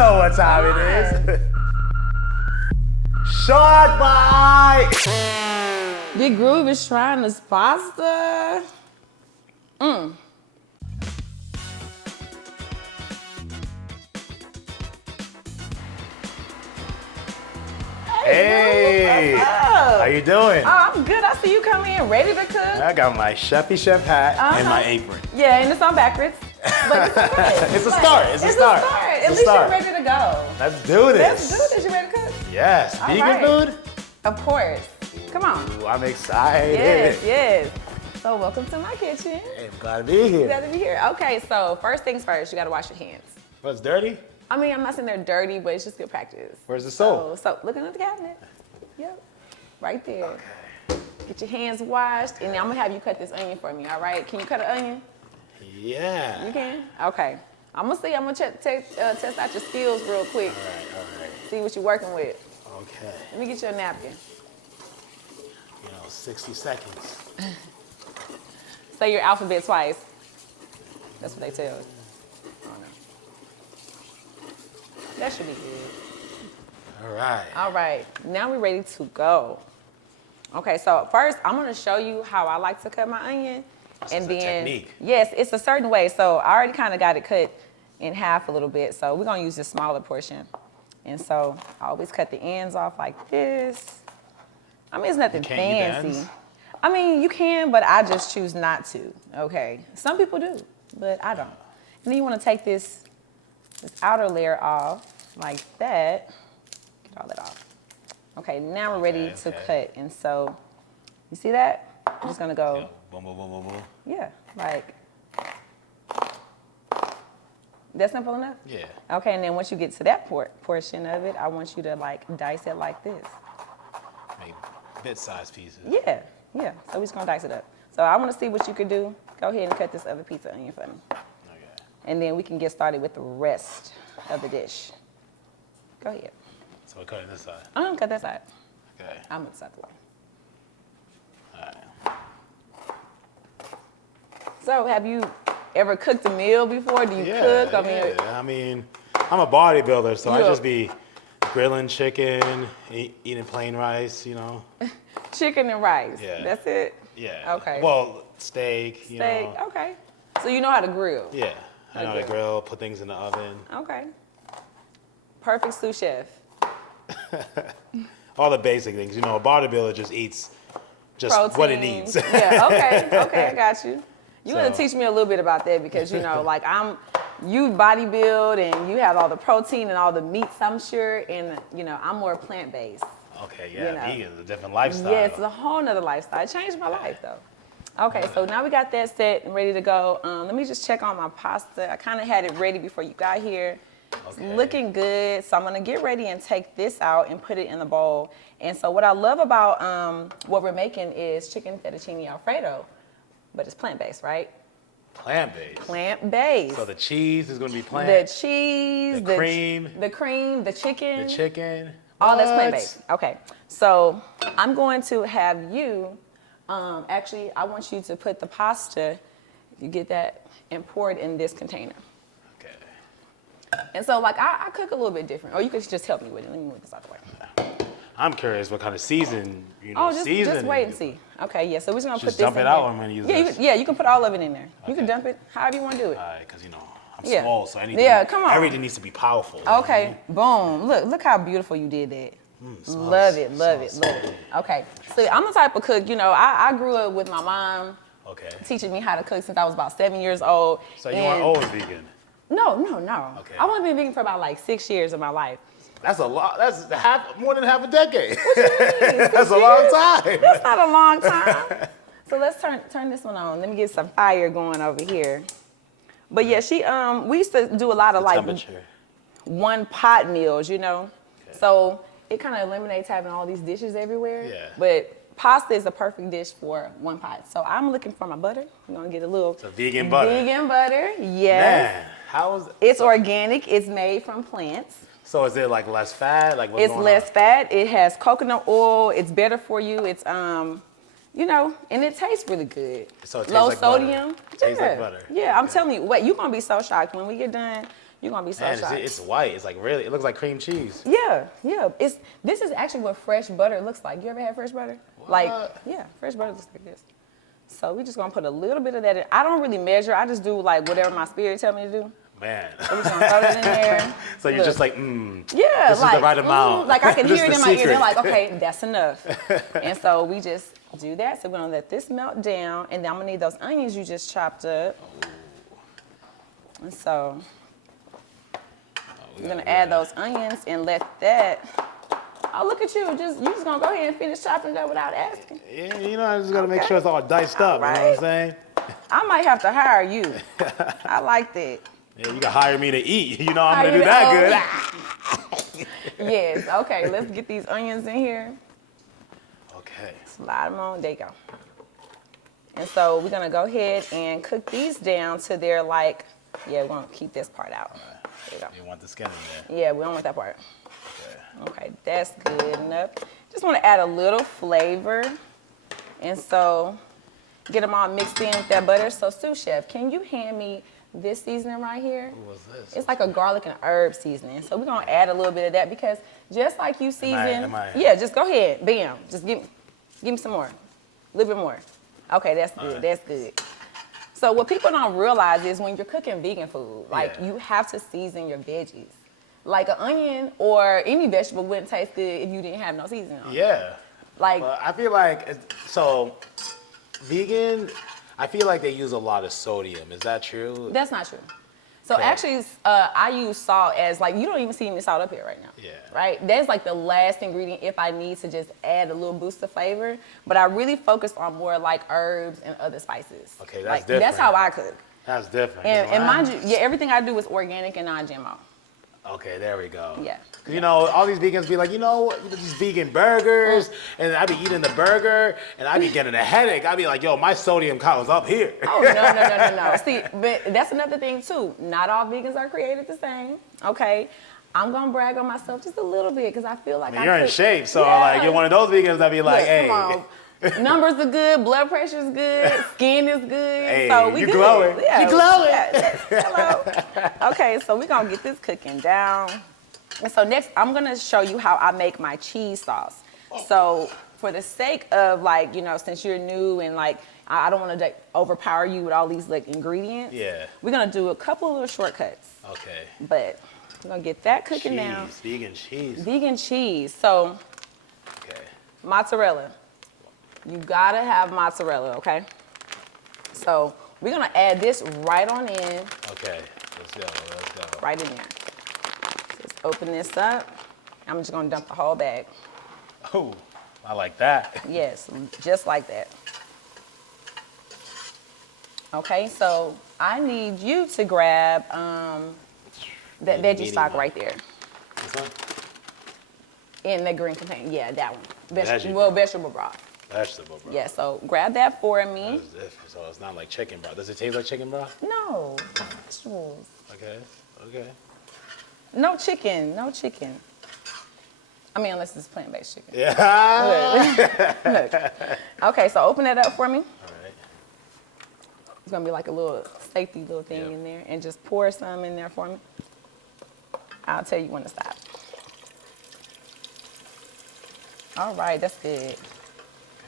know what time it is. Short bite. Biggroove is trying this pasta. Hey, what's up? How you doing? Oh, I'm good. I see you come in ready to cook. I got my Chefy Chef hat and my apron. Yeah, and it's on backwards. But it's good. It's a start. It's a start. At least you're ready to go. Let's do this. Let's do this. You ready to cook? Yes. Vegan food? Of course. Come on. Ooh, I'm excited. Yes. So welcome to my kitchen. Hey, I'm glad to be here. Glad to be here. Okay, so first things first, you gotta wash your hands. Well, it's dirty? I mean, I'm not saying they're dirty, but it's just good practice. Where's the soap? So looking at the cabinet. Yep. Right there. Okay. Get your hands washed, and then I'm gonna have you cut this onion for me, all right? Can you cut an onion? Yeah. You can? Okay. I'm gonna test out your skills real quick. All right. See what you're working with. Okay. Let me get you a napkin. 60 seconds. Say your alphabet twice. That's what they tell us. Oh, no. That should be good. All right. Now we're ready to go. Okay, so first I'm gonna show you how I like to cut my onion. And then, a technique. Yes, it's a certain way. So I already kind of got it cut in half a little bit. So we're gonna use this smaller portion. And so I always cut the ends off like this. I mean, it's nothing fancy. I mean, you can, but I just choose not to, okay? Some people do, but I don't. And then you wanna take this outer layer off like that. Get all that off. Okay, now we're ready to cut. And so, you see that? I'm just gonna go. Boom, boom, boom, boom, boom. Yeah, like, that's simple enough? Yeah. Okay, and then once you get to that portion of it, I want you to like dice it like this. Make bit-sized pieces. Yeah. So we're just gonna dice it up. So I wanna see what you could do. Go ahead and cut this other piece of onion for me. Okay. And then we can get started with the rest of the dish. Go ahead. So we're cutting this side. Cut that side. Okay. I'm gonna set the way. All right. So have you ever cooked a meal before? Do you cook? I mean, I'm a bodybuilder, so I just be grilling chicken, eating plain rice, Chicken and rice. Yeah. That's it? Yeah. Okay. Well, steak, Steak, okay. So you know how to grill? Yeah. I know how to grill, put things in the oven. Okay. Perfect sous chef. All the basic things. A bodybuilder just eats just Protein. what it needs. Yeah, okay, I got you. You gotta teach me a little bit about that because like you bodybuild and you have all the protein and all the meats, I'm sure, and I'm more plant-based. Okay, yeah, vegan is a different lifestyle. Yeah, it's a whole nother lifestyle. It changed my life though. Okay, so now we got that set and ready to go. Let me just check on my pasta. I kind of had it ready before you got here. Okay. It's looking good. So I'm gonna get ready and take this out and put it in the bowl. And so what I love about what we're making is chicken fettuccine Alfredo, but it's plant-based, right? Plant-based? Plant-based. So the cheese is gonna be plant? The cheese, the cream, the chicken. The chicken. All that's plant-based. Okay, so I'm going to have you, actually, I want you to put the pasta, you get that, and pour it in this container. Okay. And so, like, I cook a little bit different. Or you could just help me with it. Let me move this out the way. I'm curious what kind of season, just wait and see. Okay, yeah, so we're just gonna put this in dump it out or I'm gonna use this? Yeah, you can put all of it in there. Okay. You can dump it however you want to do it. All right, because, I'm small, so everything needs to be powerful. Okay, boom. Look how beautiful you did that. Love it. Okay, so I'm the type of cook, I grew up with my mom teaching me how to cook since I was about 7 years old. So you weren't always vegan? No. Okay. I've only been vegan for about like 6 years of my life. That's a lot. That's more than half a decade. What you mean? That's a long time. That's not a long time. So let's turn this one on. Let me get some fire going over here. But yeah, we used to do a lot of one pot meals, Okay. So it kind of eliminates having all these dishes everywhere. Yeah. But pasta is a perfect dish for one pot. So I'm looking for my butter. I'm gonna get a little. It's a vegan butter. Vegan butter, yes. Man, how is it? It's organic. It's made from plants. So is it like less fat? Like what's It's going less on? fat. It has coconut oil. It's better for you. It's and it tastes really good. So it tastes low like sodium. Butter. Tastes like butter. Yeah, I'm telling you. Wait, you're gonna be so shocked when we get done. You're gonna be so Man, shocked. it's white. It's like really, it looks like cream cheese. Yeah. This is actually what fresh butter looks like. You ever had fresh butter? What? Fresh butter looks like this. So we just gonna put a little bit of that in. I don't really measure. I just do like whatever my spirit tell me to do. Man. So we're just gonna throw it in there. So you're just like, Yeah, this is the right amount. Like I can This hear it is in the my ear. secret. They're like, okay, that's enough. And so we just do that. So we're gonna let this melt down, and then I'm gonna need those onions you just chopped up. And so we're gonna add those onions and let that. Oh, look at you! You just gonna go ahead and finish chopping it up without asking. Yeah, you know, I just gotta make sure it's all diced up. All You know what I'm right. saying? I might have to hire you. I like that. Yeah, you can hire me to eat. You know, I'm Hire gonna do you that good. Yes. Okay. Let's get these onions in here. Okay. Slide them on. There you go. And so we're gonna go ahead and cook these down to their like. Yeah, we're gonna keep this part out. There you go. You want the skin in there. Yeah, we don't want that part. Okay. Okay, that's good enough. Just want to add a little flavor. And so get them all mixed in with that butter. So sous chef, can you hand me this seasoning right here? What's this? It's like a garlic and herb seasoning. So we're gonna add a little bit of that because just like you season, yeah, just go ahead, bam. Just give me some more, a little bit more. Okay, that's good, right. that's good. So what people don't realize is when you're cooking vegan food, like you have to season your veggies. Like an onion or any vegetable wouldn't taste good if you didn't have no seasoning on it. Yeah. Like, Well, I feel like, so vegan, I feel like they use a lot of sodium. Is that true? that's not true. So Okay. actually, I use salt as like, you don't even see any salt up here right now. Yeah. Right? That's like the last ingredient if I need to just add a little boost of flavor. But I really focus on more like herbs and other spices. Okay, that's like, different. That's how I cook. That's different. And Wow. mind you, yeah, everything I do is organic and non-GMO. Okay, there we go. Yeah. 'Cause, you know, all these vegans be like, you know, these vegan burgers, and I be eating the burger, and I be getting a headache. I be like, yo, my sodium count is up here. Oh, no. See, but that's another thing, too. Not all vegans are created the same, okay? I'm going to brag on myself just a little bit because I feel like You're in cook- shape, so Yeah. like you're one of those vegans that be like, Look, hey, come on. Numbers are good, blood pressure's good, skin is good. Hey, so we you good. glowing. Yeah, You glowing. yeah, hello. Okay, so we're gonna get this cooking down. And so next I'm gonna show you how I make my cheese sauce. So for the sake of like, you know, since you're new and like I don't want to overpower you with all these like ingredients. Yeah. We're gonna do a couple of little shortcuts. okay, But we're gonna get that cooking down. cheese, vegan cheese. Vegan cheese. So Okay, mozzarella. You gotta have mozzarella, okay? So we're gonna add this right on in, okay, let's go. right in there. Just open this up. I'm just gonna dump the whole bag. Oh, I like that. Yes, just like that. Okay, so I need you to grab that veggie stock right there This one? in the green container. Yeah, that one. Vegetable. Vegetable broth. Vegetable broth. Yeah, so grab that for What me. is this? So it's not like chicken broth. Does it taste like chicken broth? No, vegetables. Okay. No chicken, no chicken. I mean, unless it's plant-based chicken. Yeah. Look. Okay, so open that up for me. All right. It's gonna be like a little safety little thing Yep. in there, and just pour some in there for me. I'll tell you when to stop. All right, that's good.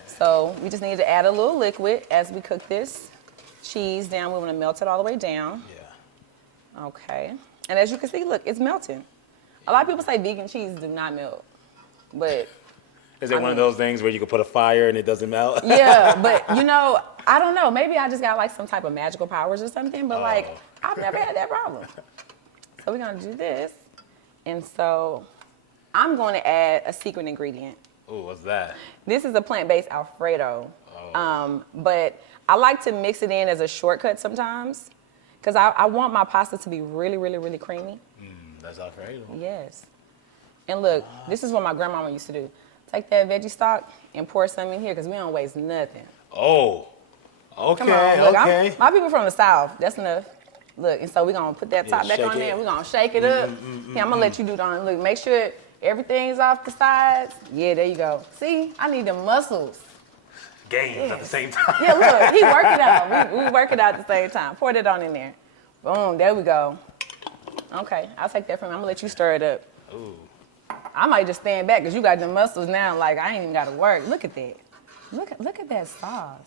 So we just need to add a little liquid as we cook this cheese down. We want to melt it all the way down. Yeah. Okay. And as you can see, look, it's melting. A lot of people say vegan cheese do not melt, but Is it one of those things where you can put a fire and it doesn't melt? yeah, but you know, I don't know. Maybe I just got like some type of magical powers or something, but like I've never had that problem. So we're gonna do this. And so I'm going to add a secret ingredient. Ooh, what's that? This is a plant-based Alfredo. Oh. But I like to mix it in as a shortcut sometimes because I want my pasta to be really, really, really creamy. That's Alfredo. Yes. And look, this is what my grandmama used to do. Take that veggie stock and pour some in here because we don't waste nothing. Oh. Okay. Come on, look, Okay. my people from the South, that's enough. Look, and so we're gonna put that top back shake on there. it. We're gonna shake it up. Yeah, I'm gonna let you do it on. Look, make sure everything's off the sides. Yeah, there you go. See, I need the muscles. Games at the same time. Yeah, look, he work it out. We work it out at the same time. Pour that on in there. Boom, there we go. Okay, I'll take that from you. I'm gonna let you stir it up. Ooh. I might just stand back because you got the muscles now. Like I ain't even got to work. Look at that. Look at that sauce.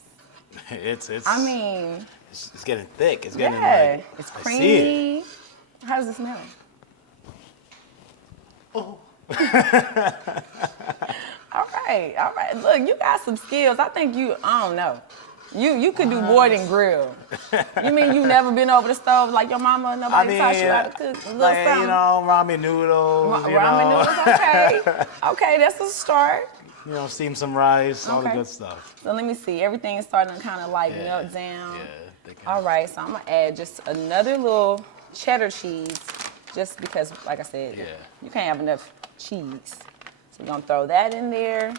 It's. I mean, it's getting thick. It's getting yeah, like. it's I see creamy. it. How does it smell? Oh. All right. Look, you got some skills. I think I don't know. You could do more than grill. You mean you never been over the stove like your mama or nobody taught you how to cook a little like, something? you know, ramen noodles. Ramen noodles, okay. Okay, that's a start. You know, steam some rice, all the Okay. good stuff. So let me see. Everything is starting to kind of like melt down. Yeah. All right, so I'm gonna add just another little cheddar cheese, just because, like I said, you can't have enough cheese. So we're gonna throw that in there,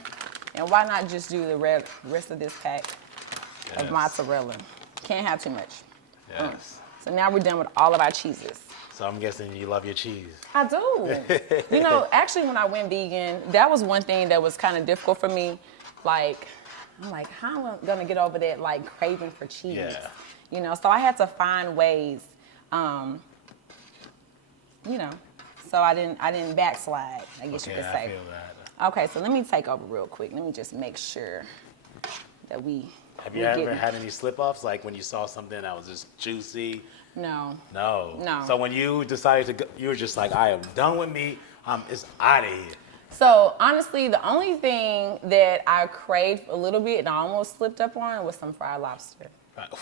and why not just do the rest of this pack of mozzarella? Can't have too much. Yes. So now we're done with all of our cheeses. So I'm guessing you love your cheese. I do. You know, actually, when I went vegan, that was one thing that was kind of difficult for me. Like, I'm like, how am I gonna get over that like craving for cheese? Yeah. You know, so I had to find ways. You know, so I didn't backslide. I guess you could say. I feel that. Okay, so let me take over real quick. Let me just make sure that we. Have you ever had any slip-ups, like when you saw something that was just juicy? No. No. So when you decided to go, you were just like, I am done with meat. It's out of here. So honestly, the only thing that I craved a little bit and I almost slipped up on was some fried lobster. Right.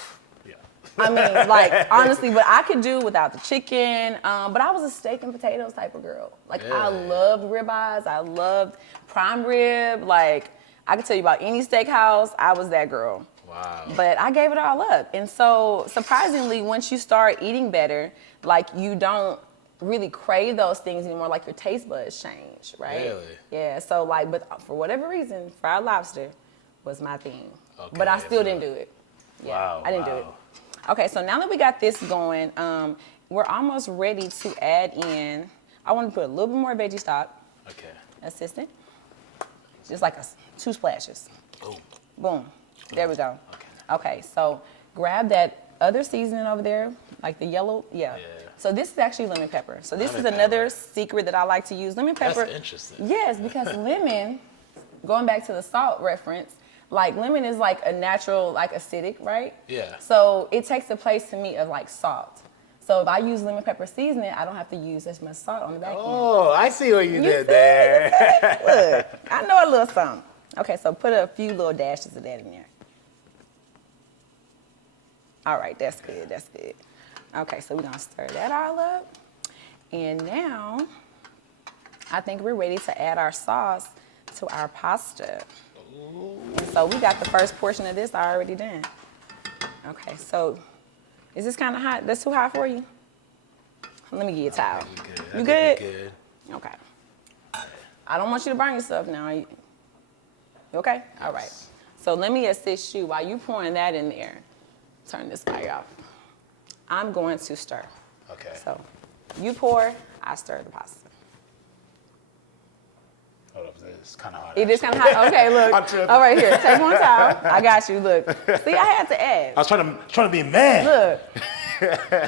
Yeah. I mean, like, honestly, but I could do without the chicken. But I was a steak and potatoes type of girl. Like, I loved ribeyes. I loved prime rib. Like, I could tell you about any steakhouse. I was that girl. Wow. But I gave it all up. And so, surprisingly, once you start eating better, like, you don't really crave those things anymore. Like, your taste buds change, right? Really? Yeah. So, like, but for whatever reason, fried lobster was my thing. Okay, but I still didn't do it. Yeah, Wow. I didn't do it. Okay, so now that we got this going, we're almost ready to add in, I want to put a little bit more veggie stock. Okay. Assistant. Just like 2 splashes. Boom. Boom. There we go. Okay, so grab that other seasoning over there, like the yellow, yeah. So this is actually lemon pepper. So this is another secret that I like to use. Lemon pepper. That's interesting. Yes, because lemon, going back to the salt reference, like lemon is like a natural, like acidic, right? Yeah. So it takes the place to me of like salt. So if I use lemon pepper seasoning, I don't have to use as much salt on the back end. Oh, I see what you did there. Look, I know a little something. Okay, so put a few little dashes of that in there. All right, that's good, that's good. Okay, so we're gonna stir that all up. And now, I think we're ready to add our sauce to our pasta. And so we got the first portion of this already done. Okay, so is this kind of hot? That's too hot for you? Let me get you a towel. You good? Good. Okay. I don't want you to burn yourself now. You okay? All right. So let me assist you while you pouring that in there. Turn this fire off. I'm going to stir. Okay. So you pour, I stir the pasta. Hold up, it's kind of hot. It is kind of hot. Okay, look. I'm tripping. All right, here, take one towel. I got you. Look. See, I had to add. I was trying to be a man.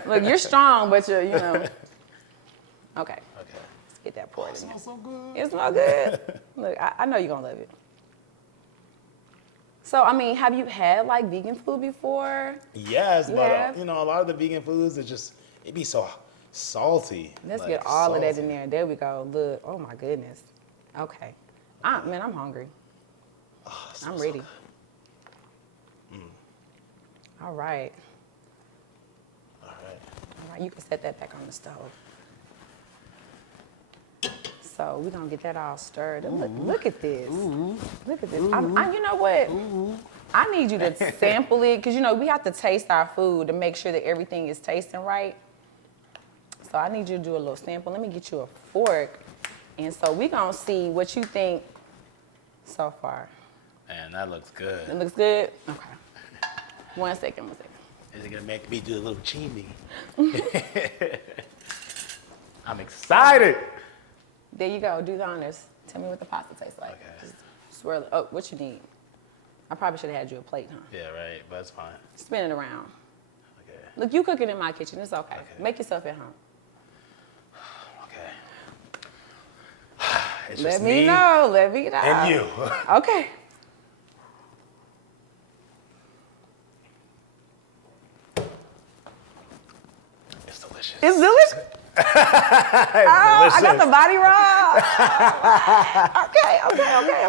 Look, you're strong, but you're, you know. Okay. Okay. Let's get that poured in there. Smells so good. It smells good. Look, I know you're gonna love it. So, I mean, have you had like vegan food before? Yes, You but have? you know, a lot of the vegan foods, it be so salty. Let's like, get all of that salty. in there. There we go. Look. Oh my goodness. Okay. Man, I'm hungry. Oh, it I'm smells ready. So good. All right. All right. All right. You can set that back on the stove. So we're gonna get that all stirred. And look at this. Look at this. You know what? I need you to sample it because you know we have to taste our food to make sure that everything is tasting right. So I need you to do a little sample. Let me get you a fork. And so we're gonna see what you think so far. Man, that looks good. It looks good? Okay. One second. Is it gonna make me do a little chimney? I'm excited. There you go. Do the honors. Tell me what the pasta tastes like. Okay. Just swirl it. Oh, what you need? I probably should have had you a plate, huh? Yeah, right. But it's fine. Spin it around. Okay. Look, you cooking in my kitchen. It's okay. Make yourself at home. It's Let just me know. Let me know. and you. Okay. It's delicious. It's delicious. It's I got delicious. the body roll.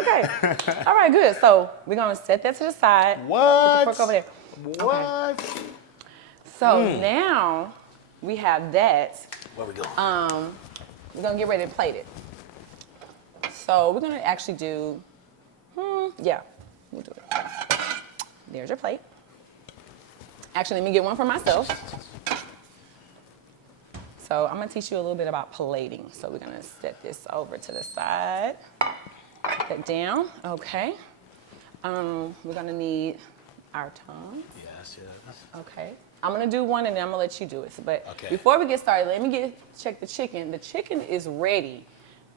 Okay. All right, good. So we're gonna set that to the side. What? Put the fork over there. What? Okay. So now we have that. Where we going? We're gonna get ready to plate it. So we're gonna actually do, yeah, we'll do it. There's your plate. Actually, let me get one for myself. So I'm gonna teach you a little bit about plating. So we're gonna set this over to the side. Put that down, okay. We're gonna need our tongs. Yes. Okay. I'm gonna do one and then I'm gonna let you do it. But Okay. before we get started, let me check the chicken. The chicken is ready.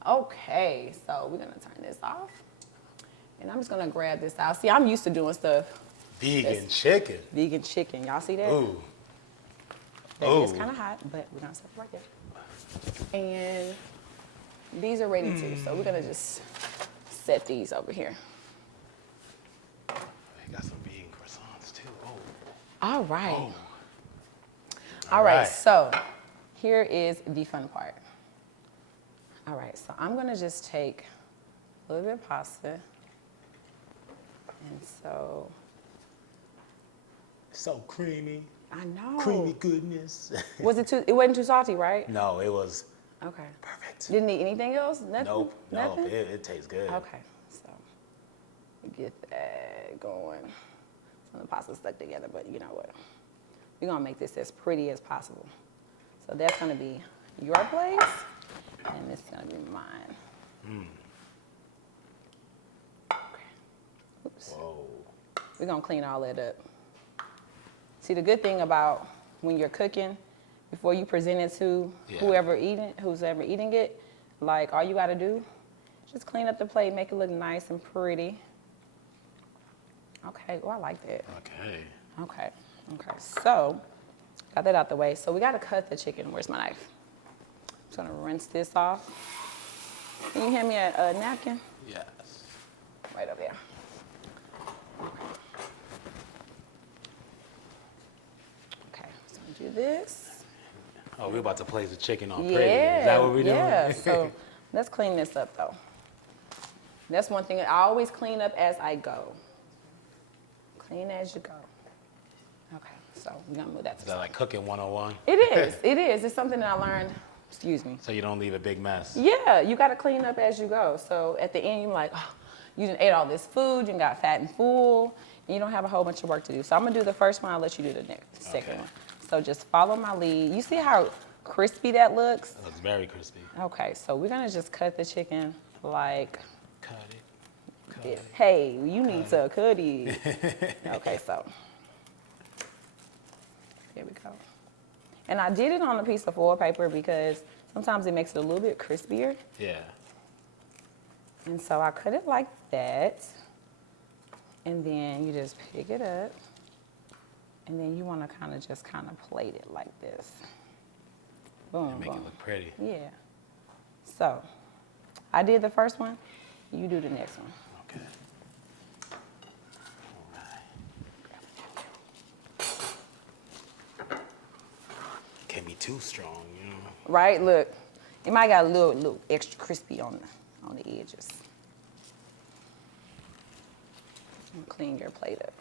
Okay, so we're gonna turn this off. And I'm just gonna grab this out. See, I'm used to doing stuff. Vegan chicken. Vegan chicken. Y'all see that? Ooh. It's kind of hot, but we're gonna set it right there. And these are ready too. So we're gonna just set these over here. They got some vegan croissants too. Oh. All right. Oh. All right, right. so here is the fun part. All right, so I'm gonna just take a little bit of pasta. And so. So creamy. I know. Creamy goodness. It wasn't too salty, right? No, it was Okay. perfect. Didn't need anything else? Nothing? Nope. Nothing? It tastes good. Okay, so get that going. Some of the pasta's stuck together, but you know what? We're gonna make this as pretty as possible. So that's gonna be your place, and this is gonna be mine. Okay. Oops. Whoa. We're gonna clean all that up. See, the good thing about when you're cooking, before you present it to who's ever eating it, like all you gotta do, just clean up the plate, make it look nice and pretty. Okay, well, I like that. Okay, so got that out the way. So we gotta cut the chicken. Where's my knife? I'm just gonna rinse this off. Can you hand me a napkin? Yes. Right over there. Okay, so I'm gonna do this. Oh, we're about to place the chicken on Yeah, pretty. Is that what we're doing? Yeah, so let's clean this up though. That's one thing, I always clean up as I go. Clean as you go. Okay, so we're gonna move that to Is the that side. like cooking 101? It is. It's something that I learned, excuse me. So you don't leave a big mess. Yeah, you gotta clean up as you go. So at the end, you're like, oh, you done ate all this food, you got fat and full, and you don't have a whole bunch of work to do. So I'm gonna do the first one, I'll let you do the second one. So just follow my lead. You see how crispy that looks? It looks very crispy. Okay, so we're gonna just cut the chicken like, Cut it. hey, you need to cut it. Okay, so here we go. And I did it on a piece of foil paper because sometimes it makes it a little bit crispier. Yeah. And so I cut it like that. And then you just pick it up. And then you want to kind of plate it like this. Boom, And make boom. it look pretty. Yeah. So I did the first one. You do the next one. Okay. All right. Can't be too strong, you know. Right? Look, it might got a little extra crispy on the edges. And clean your plate up.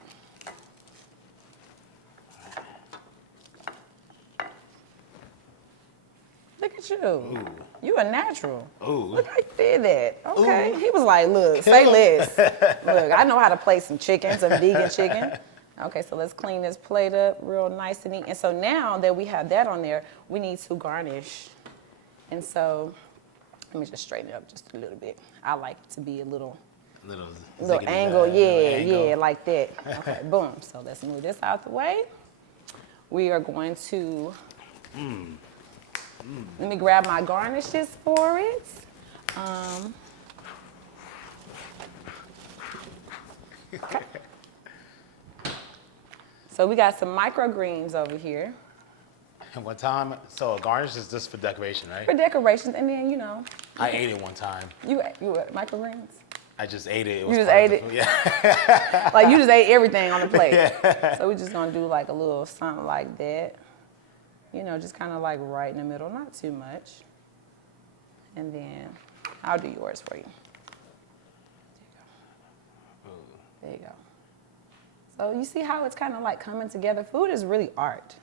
Look at you. Ooh. You a natural. Ooh. Look how you did that. Okay. Ooh. He was like, look, say less. Look, I know how to plate some chicken, some vegan chicken. Okay, so let's clean this plate up real nice and neat. And so now that we have that on there, we need to garnish. And so let me just straighten it up just a little bit. I like it to be a little angle, yeah, like that. Okay, boom. So let's move this out the way. We are going to, let me grab my garnishes for it. Okay. So we got some microgreens over here And what time? So a garnish is just for decoration, right? for decorations, and then I ate it one time. You what, microgreens? I just ate it. You just ate it? Yeah. Like you just ate everything on the plate. Yeah. So we're just gonna do like a little something like that. You know, just kind of like right in the middle, not too much. And then I'll do yours for you. There you go. So you see how it's kind of like coming together? Food is really art.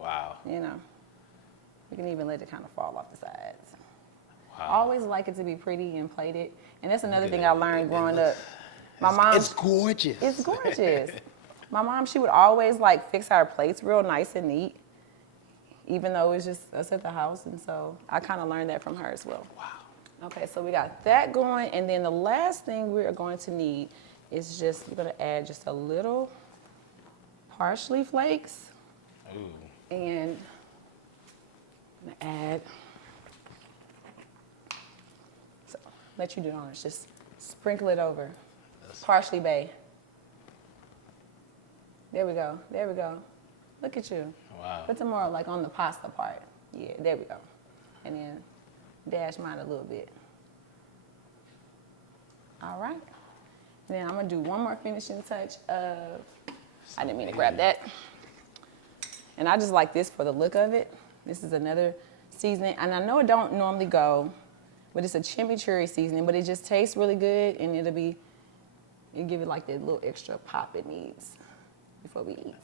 Wow. You know, you can even let it kind of fall off the sides. Wow. I always like it to be pretty and plated. And that's another thing I learned growing up. My mom, it's gorgeous. It's gorgeous. My mom, she would always like fix our plates real nice and neat, even though it's just us at the house. And so I kind of learned that from her as well. Wow. Okay, so we got that going. And then the last thing we are going to need is just, we're gonna add just a little parsley flakes. Ooh. And I'm gonna add, so let you do honors, just sprinkle it over. Parsley bay. There we go, there we go. Look at you. Wow. Put some more like on the pasta part. Yeah, there we go. And then dash mine a little bit. All right. And then I'm gonna do one more finishing touch of, I didn't mean to grab that. And I just like this for the look of it. This is another seasoning. And I know it don't normally go, but it's a chimichurri seasoning, but it just tastes really good and it'll give it like that little extra pop it needs before we eat.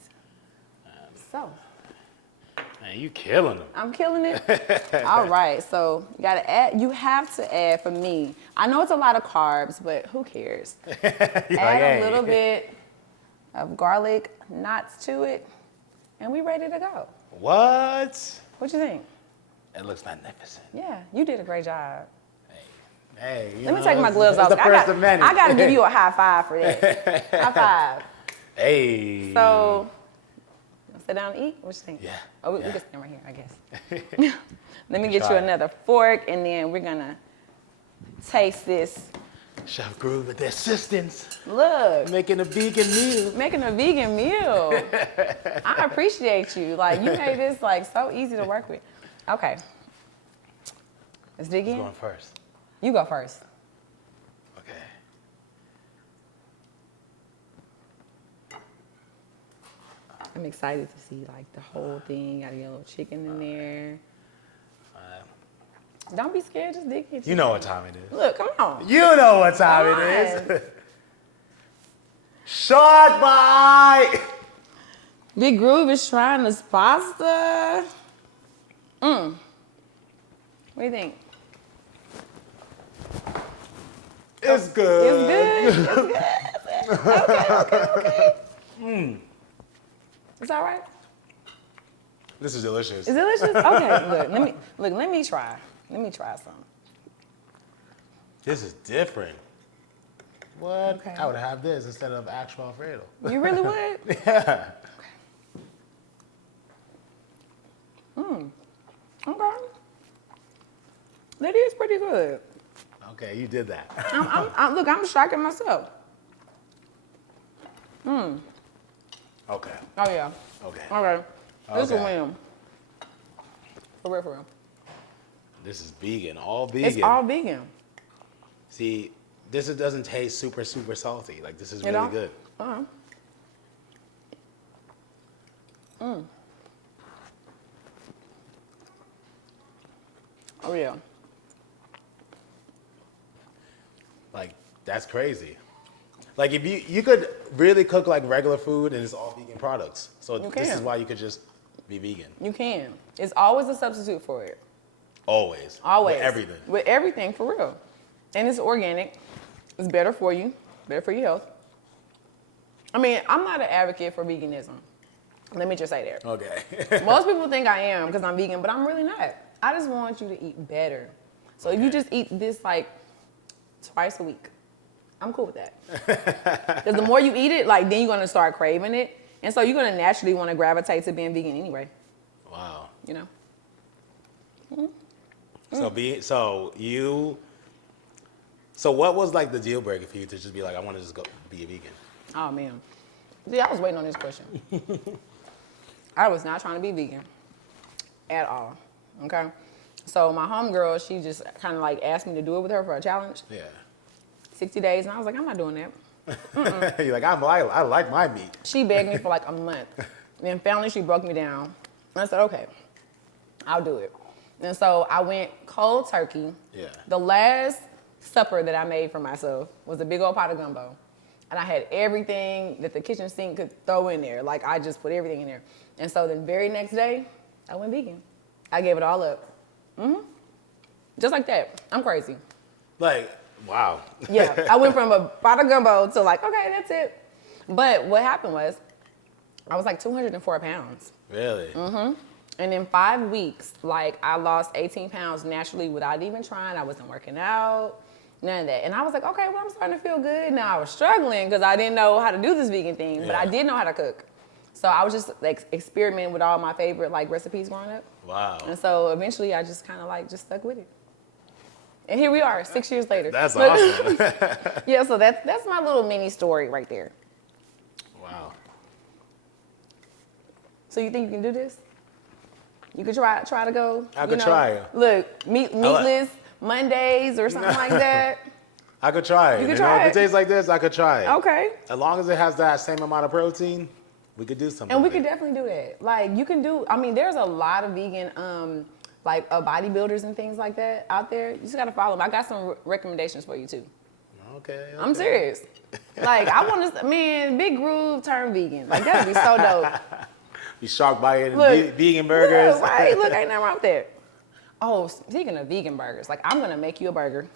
So. Man, you killing them. I'm killing it. All right, so you have to add for me. I know it's a lot of carbs, but who cares? Add a little bit of garlic knots to it, and we ready to go. What? What you think? It looks magnificent. Yeah, you did a great job. Hey, Let me take my gloves off. The first of many. I got to give you a high five for that. High five. Hey. So, sit down and eat? What you think? Yeah. Oh, we yeah. can stand right here, I guess. Let me get you another fork, and then we're going to taste this. Chef Groove with the assistance. Look. Making a vegan meal. Making a vegan meal. I appreciate you. Like, you made this, like, so easy to work with. Okay. Let's dig in. Who's going first? You go first. Okay. I'm excited to see like the whole thing. Got a yellow chicken in there. Don't be scared, just dig in. You know what time it is. Look, come on. You know what time it is. Short bite. Biggroove is trying this pasta. What do you think? It's good. It's good. It's good. Okay. It's all right. This is delicious. Is it delicious? Okay, let me try. Let me try some. This is different. What? Okay. I would have this instead of actual Alfredo. You really would? Yeah. Okay. That is pretty good. Okay, you did that. Look, I'm striking myself. Okay. Oh yeah. Okay. Okay. This will Okay. win. For real, for real. This is vegan, all vegan. It's all vegan. See, this doesn't taste super, super salty. Like, this is You really know? good. Oh yeah. Like, that's crazy. Like, if you could really cook like regular food and it's all vegan products. So You this is can. why you could just be vegan. You can. It's always a substitute for it. Always. Always. With everything. With everything, for real. And it's organic. It's better for you. Better for your health. I mean, I'm not an advocate for veganism. Let me just say that. Okay. Most people think I am because I'm vegan, but I'm really not. I just want you to eat better. So if you just eat this like twice a week, I'm cool with that. Because the more you eat it, like then you're gonna start craving it, and so you're gonna naturally want to gravitate to being vegan anyway. Wow. You know. So what was like the deal breaker for you to just be like, I want to just go be a vegan? Oh man. See, I was waiting on this question. I was not trying to be vegan at all. Okay. So my homegirl, she just kind of like asked me to do it with her for a challenge. Yeah. 60 days, and I was like, I'm not doing that. You're like, I like my meat. She begged me for like a month. Then finally she broke me down. And I said, okay, I'll do it. And so I went cold turkey. Yeah. The last supper that I made for myself was a big old pot of gumbo. And I had everything that the kitchen sink could throw in there. Like, I just put everything in there. And so the very next day, I went vegan. I gave it all up. Just like that. I'm crazy. Like, wow. Yeah, I went from a pot of gumbo to like, okay, that's it. But what happened was, I was like 204 pounds. Really? And in 5 weeks, like, I lost 18 pounds naturally without even trying. I wasn't working out, none of that. And I was like, okay, well, I'm starting to feel good. Now I was struggling because I didn't know how to do this vegan thing, but I did know how to cook. So I was just like experimenting with all my favorite like recipes growing up. Wow. And so eventually I just kind of like just stuck with it. And here we are, 6 years later. That's awesome. Yeah, so that's my little mini story right there. Wow. So you think you can do this? You could try to go. I could try it. Look, meatless Mondays or something like that. I could try it. You could try If it. it tastes like this, I could try it. Okay. As long as it has that same amount of protein, we could do something. And we with could it. definitely do that. Like, you can do, I mean, there's a lot of vegan, bodybuilders and things like that out there. You just gotta follow them. I got some recommendations for you too. Okay. I'm serious. Like, I want to, man, Biggroove turn vegan. Like, that'd be so dope. Be shocked by it. Look, Vegan burgers. Look, right, look, ain't nothing wrong with that. Oh, speaking of vegan burgers, like, I'm gonna make you a burger.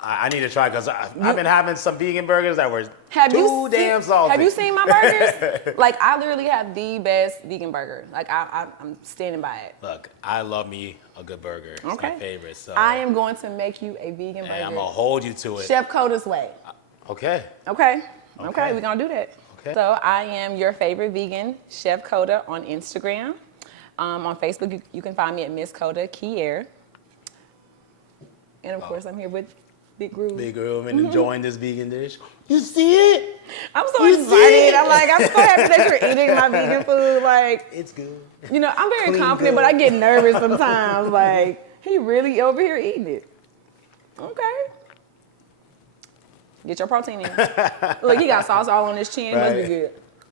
I need to try because I've been having some vegan burgers that were damn salty. Have you seen my burgers? Like, I literally have the best vegan burger. Like, I'm standing by it. Look, I love me a good burger. It's Okay. my favorite. So I am going to make you a vegan burger. and I'm gonna hold you to it. Chef Koda's way. Okay. Okay, Okay. we're gonna do that. Okay. So I am your favorite vegan, Chef Koda, on Instagram. On Facebook, you can find me at Miss Koda Kier. And of course, I'm here with Biggroove. Biggroove and enjoying this vegan dish. You see it? I'm so You see excited. it? I'm so happy that you're eating my vegan food. Like, It's good. you know, I'm very Clean confident, good. but I get nervous sometimes. Like, he really over here eating it. Okay. Get your protein in. Look, he got sauce all on his chin. Must be Right. good.